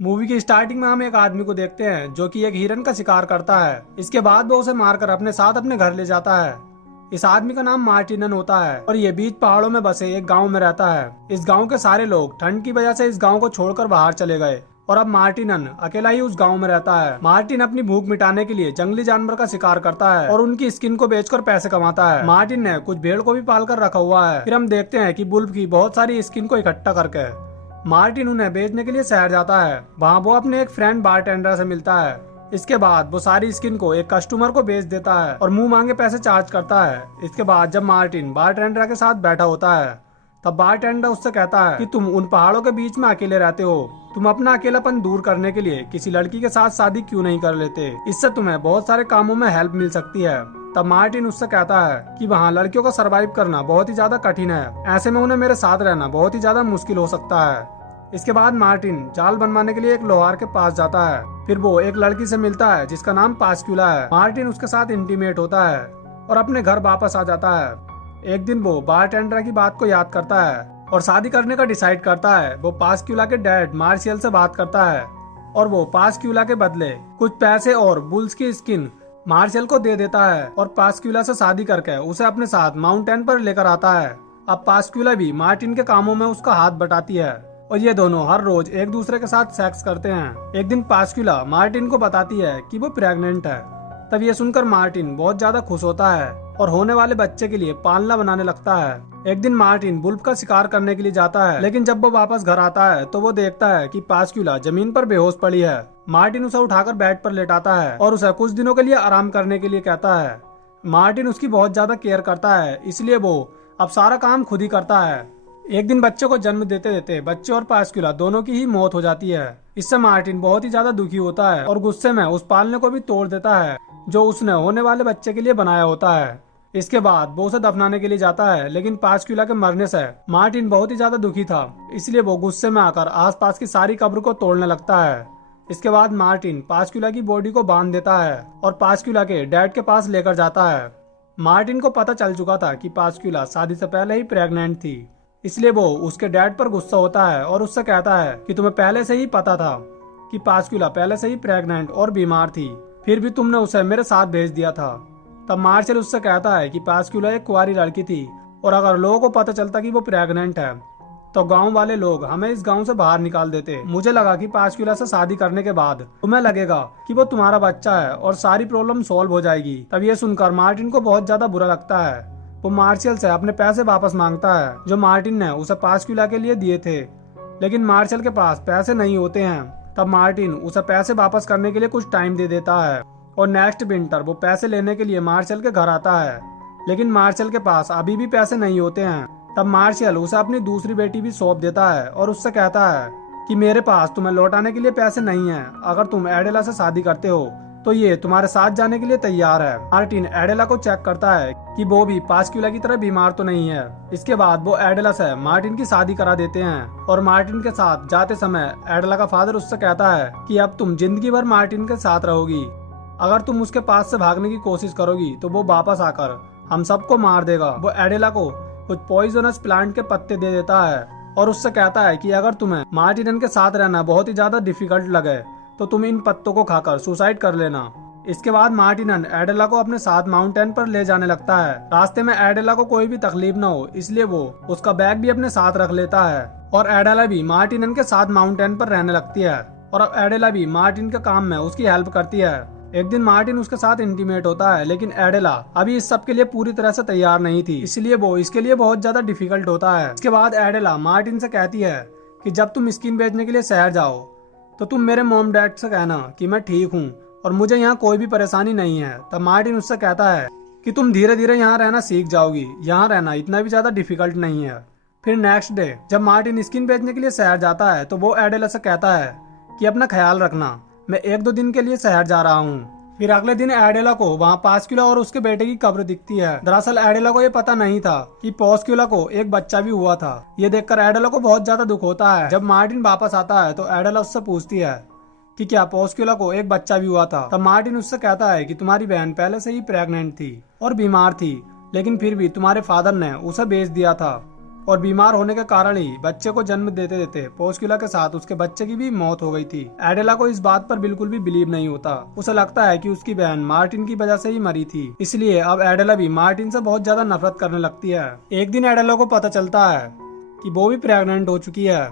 Movie की starting में हम एक आदमी को देखते हैं जो कि एक हिरन का शिकार करता है। इसके बाद वो उसे मारकर अपने साथ अपने घर ले जाता है। इस आदमी का नाम मार्टिनन होता है और ये बीच पहाड़ों में बसे एक गांव में रहता है। इस गांव के सारे लोग ठंड की वजह से इस गांव को छोड़कर बाहर चले गए और अब मार्टिनन अकेला ही उस गांव में रहता है। मार्टिन अपनी भूख मिटाने के लिए जंगली जानवर का शिकार करता है और उनकी स्किन को बेचकर पैसे कमाता है। मार्टिन ने कुछ भेड़ को भी पाल कर रखा हुआ है। फिर हम देखते हैं कि बुल्फ की बहुत सारी स्किन को इकट्ठा करके मार्टिन उन्हें बेचने के लिए शहर जाता है। वहाँ वो अपने एक फ्रेंड बारटेंडर से मिलता है। इसके बाद वो सारी स्किन को एक कस्टमर को बेच देता है और मुंह मांगे पैसे चार्ज करता है। इसके बाद जब मार्टिन बारटेंडर के साथ बैठा होता है तब बारटेंडर उससे कहता है कि तुम उन पहाड़ों के बीच में अकेले रहते हो, तुम अपना अकेलापन दूर करने के लिए किसी लड़की के साथ शादी क्यों नहीं कर लेते, इससे तुम्हें बहुत सारे कामों में हेल्प मिल सकती है। तब मार्टिन उससे कहता है कि वहाँ लड़कियों को सरवाइव करना बहुत ही ज्यादा कठिन है, ऐसे में उन्हें मेरे साथ रहना बहुत ही ज्यादा मुश्किल हो सकता है। इसके बाद मार्टिन जाल बनवाने के लिए एक लोहार के पास जाता है। फिर वो एक लड़की से मिलता है जिसका नाम पास्क्यूला है। मार्टिन उसके साथ इंटीमेट होता है और अपने घर वापस आ जाता है। एक दिन वो बारटेंडर की बात को याद करता है और शादी करने का डिसाइड करता है। वो पास्क्यूला के डैड मार्शियल से बात करता है और वो पास्क्यूला के बदले कुछ पैसे और बुल्स की स्किन मार्शियल को दे देता है और पास्क्यूला से शादी करके उसे अपने साथ माउंटेन पर लेकर आता है। अब पास्क्यूला भी मार्टिन के कामों में उसका हाथ बटाती है और ये दोनों हर रोज एक दूसरे के साथ सेक्स करते हैं। एक दिन पास्क्यूला मार्टिन को बताती है कि वो प्रेग्नेंट है। तब ये सुनकर मार्टिन बहुत ज्यादा खुश होता है और होने वाले बच्चे के लिए पालना बनाने लगता है। एक दिन मार्टिन बुल्फ का शिकार करने के लिए जाता है, लेकिन जब वो वापस घर आता है तो वो देखता है कि पास्क्यूला जमीन पर बेहोश पड़ी है। मार्टिन उसे उठाकर बेड पर लेटाता है और उसे कुछ दिनों के लिए आराम करने के लिए कहता है। मार्टिन उसकी बहुत ज्यादा केयर करता है, इसलिए वो अब सारा काम खुद ही करता है। एक दिन बच्चे को जन्म देते देते बच्चे और पास्क्यूला दोनों की ही मौत हो जाती है। इससे मार्टिन बहुत ही ज्यादा दुखी होता है और गुस्से में उस पालने को भी तोड़ देता है जो उसने होने वाले बच्चे के लिए बनाया होता है। इसके बाद वो उसे दफनाने के लिए जाता है, लेकिन पास्क्यूला के मरने से मार्टिन बहुत ही ज्यादा दुखी था, इसलिए वो गुस्से में आकर आसपास की सारी कब्र को तोड़ने लगता है। इसके बाद मार्टिन पास्क्यूला की बॉडी को बांध देता है और पास्क्यूला के डैड के पास लेकर जाता है। मार्टिन को पता चल चुका था कि पास्क्यूला शादी से पहले ही प्रेग्नेंट थी, इसलिए वो उसके डैड पर गुस्सा होता है और उससे कहता है कि तुम्हें पहले से ही पता था कि पास्क्यूला पहले से ही प्रेग्नेंट और बीमार थी, फिर भी तुमने उसे मेरे साथ भेज दिया था। तब मार्शल उससे कहता है कि पास्क्यूला एक कुंवारी लड़की थी और अगर लोगों को पता चलता कि वो प्रेग्नेंट है तो गांव वाले लोग हमें इस गांव से बाहर निकाल देते। मुझे लगा कि पास्क्यूला से शादी करने के बाद तुम्हें लगेगा कि वो तुम्हारा बच्चा है और सारी प्रॉब्लम सॉल्व हो जाएगी। तब ये सुनकर मार्टिन को बहुत ज्यादा बुरा लगता है। वो मार्शल से अपने पैसे वापस मांगता है जो मार्टिन ने उसे पास्क्यूला के लिए दिए थे, लेकिन मार्शल के पास पैसे नहीं होते हैं। तब मार्टिन उसे पैसे वापस करने के लिए कुछ टाइम दे देता है और नेक्स्ट विंटर वो पैसे लेने के लिए मार्शल के घर आता है, लेकिन मार्शल के पास अभी भी पैसे नहीं होते हैं। तब मार्शल उसे अपनी दूसरी बेटी भी सौंप देता है और उससे कहता है कि मेरे पास तुम्हें लौटाने के लिए पैसे नहीं है, अगर तुम एडेला से शादी करते हो तो ये तुम्हारे साथ जाने के लिए तैयार है। मार्टिन एडेला को चेक करता है कि वो भी पास्क्यूला की तरह बीमार तो नहीं है। इसके बाद वो एडेला से मार्टिन की शादी करा देते हैं और मार्टिन के साथ जाते समय एडेला का फादर उससे कहता है कि अब तुम जिंदगी भर मार्टिन के साथ रहोगी, अगर तुम उसके पास से भागने की कोशिश करोगी तो वो वापस आकर हम सबको मार देगा। वो एडेला को कुछ पॉइजनस प्लांट के पत्ते दे देता है और उससे कहता है कि अगर तुम्हें मार्टिन के साथ रहना बहुत ही ज्यादा डिफिकल्ट लगे तो तुम इन पत्तों को खाकर सुसाइड कर लेना। इसके बाद मार्टिन एडेला को अपने साथ माउंटेन पर ले जाने लगता है। रास्ते में एडेला को कोई भी तकलीफ न हो इसलिए वो उसका बैग भी अपने साथ रख लेता है और एडेला भी मार्टिन के साथ माउंटेन पर रहने लगती है और अब एडेला भी मार्टिन के काम में उसकी हेल्प करती है। एक दिन मार्टिन उसके साथ इंटीमेट होता है, लेकिन एडेला अभी इस सब के लिए पूरी तरह से तैयार नहीं थी, इसलिए वो इसके लिए बहुत ज्यादा डिफिकल्ट होता है। इसके बाद एडेला मार्टिन से कहती है कि जब तुम स्किन बेचने के लिए शहर जाओ तो तुम मेरे मॉम डैड से कहना कि मैं ठीक हूँ और मुझे यहाँ कोई भी परेशानी नहीं है। तब मार्टिन उससे कहता है कि तुम धीरे धीरे यहाँ रहना सीख जाओगी, यहाँ रहना इतना भी ज्यादा डिफिकल्ट नहीं है। फिर नेक्स्ट डे जब मार्टिन स्किन बेचने के लिए शहर जाता है तो वो एडेला से कहता है कि अपना ख्याल रखना, मैं 1-2 दिन के लिए शहर जा रहा हूँ। फिर अगले दिन एडेला को वहाँ पास्क्यूला और उसके बेटे की कब्र दिखती है। दरअसल एडेला को ये पता नहीं था कि पास्क्यूला को एक बच्चा भी हुआ था। ये देखकर एडेला को बहुत ज्यादा दुख होता है। जब मार्टिन वापस आता है तो एडेला उससे पूछती है कि क्या पास्क्यूला को एक बच्चा भी हुआ था। तब मार्टिन उससे कहता है कि तुम्हारी बहन पहले से ही प्रेग्नेंट थी और बीमार थी, लेकिन फिर भी तुम्हारे फादर ने उसे बेच दिया था। और बीमार होने के कारण ही बच्चे को जन्म देते देते पोस्क्यूला के साथ उसके बच्चे की भी मौत हो गई थी। एडेला को इस बात पर बिल्कुल भी बिलीव नहीं होता। उसे लगता है कि उसकी बहन मार्टिन की वजह से ही मरी थी, इसलिए अब एडेला भी मार्टिन से बहुत ज्यादा नफरत करने लगती है। एक दिन एडेला को पता चलता है कि वो भी प्रेग्नेंट हो चुकी है।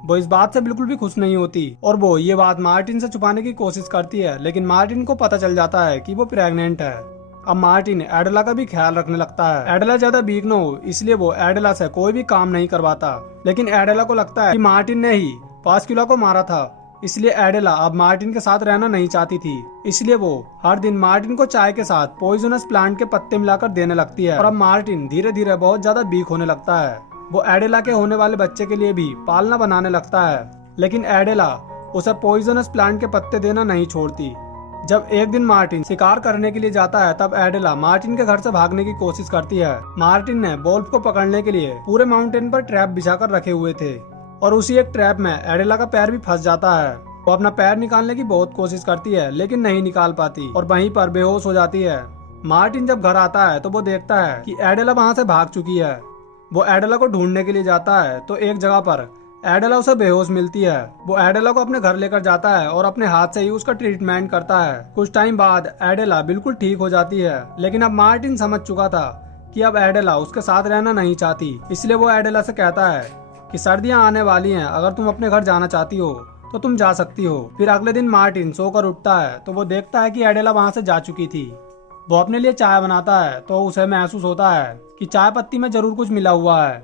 वो इस बात से बिल्कुल भी खुश नहीं होती और वो ये बात मार्टिन से छुपाने की कोशिश करती है, लेकिन मार्टिन को पता चल जाता है कि वो प्रेग्नेंट है। अब मार्टिन एडेला का भी ख्याल रखने लगता है। एडेला ज्यादा वीक न हो इसलिए वो एडेला से कोई भी काम नहीं करवाता, लेकिन एडेला को लगता है कि मार्टिन ने ही पास्क्यूला को मारा था, इसलिए एडेला अब मार्टिन के साथ रहना नहीं चाहती थी। इसलिए वो हर दिन मार्टिन को चाय के साथ पॉइजनस प्लांट के पत्ते मिलाकर देने लगती है और अब मार्टिन धीरे धीरे बहुत ज्यादा वीक होने लगता है। वो एडेला के होने वाले बच्चे के लिए भी पालना बनाने लगता है, लेकिन एडेला उसे पॉइजनस प्लांट के पत्ते देना नहीं छोड़ती। जब एक दिन मार्टिन शिकार करने के लिए जाता है तब एडेला मार्टिन के घर से भागने की कोशिश करती है। मार्टिन ने वोल्फ को पकड़ने के लिए पूरे माउंटेन पर ट्रैप बिछाकर रखे हुए थे और उसी एक ट्रैप में एडेला का पैर भी फंस जाता है। वो अपना पैर निकालने की बहुत कोशिश करती है लेकिन नहीं निकाल पाती और वहीं पर बेहोश हो जाती है। मार्टिन जब घर आता है तो वो देखता है कि एडेला वहाँ से भाग चुकी है। वो एडेला को ढूंढने के लिए जाता है तो एक जगह पर एडेला उसे बेहोश मिलती है। वो एडेला को अपने घर लेकर जाता है और अपने हाथ से ही उसका ट्रीटमेंट करता है। कुछ टाइम बाद एडेला बिल्कुल ठीक हो जाती है, लेकिन अब मार्टिन समझ चुका था कि अब एडेला उसके साथ रहना नहीं चाहती, इसलिए वो एडेला से कहता है कि सर्दियां आने वाली हैं, अगर तुम अपने घर जाना चाहती हो तो तुम जा सकती हो। फिर अगले दिन मार्टिन सोकर उठता है तो वो देखता है कि एडेला वहाँ से जा चुकी थी। वो अपने लिए चाय बनाता है तो उसे महसूस होता है कि चाय पत्ती में जरूर कुछ मिला हुआ है।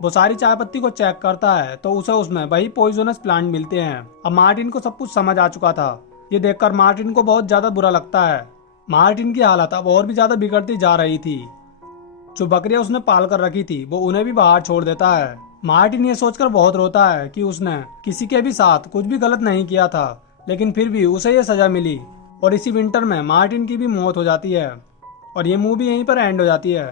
वो सारी चाय पत्ती को चेक करता है तो उसे उसमें वही पॉइजनस प्लांट मिलते हैं। अब मार्टिन को सब कुछ समझ आ चुका था। ये देखकर मार्टिन को बहुत ज्यादा बुरा लगता है। मार्टिन की हालत अब और भी ज्यादा बिगड़ती जा रही थी। जो बकरियां उसने पाल कर रखी थी वो उन्हें भी बाहर छोड़ देता है। मार्टिन ये सोचकर बहुत रोता है कि उसने किसी के भी साथ कुछ भी गलत नहीं किया था, लेकिन फिर भी उसे ये सजा मिली और इसी विंटर में मार्टिन की भी मौत हो जाती है और ये मूवी यहीं पर एंड हो जाती है।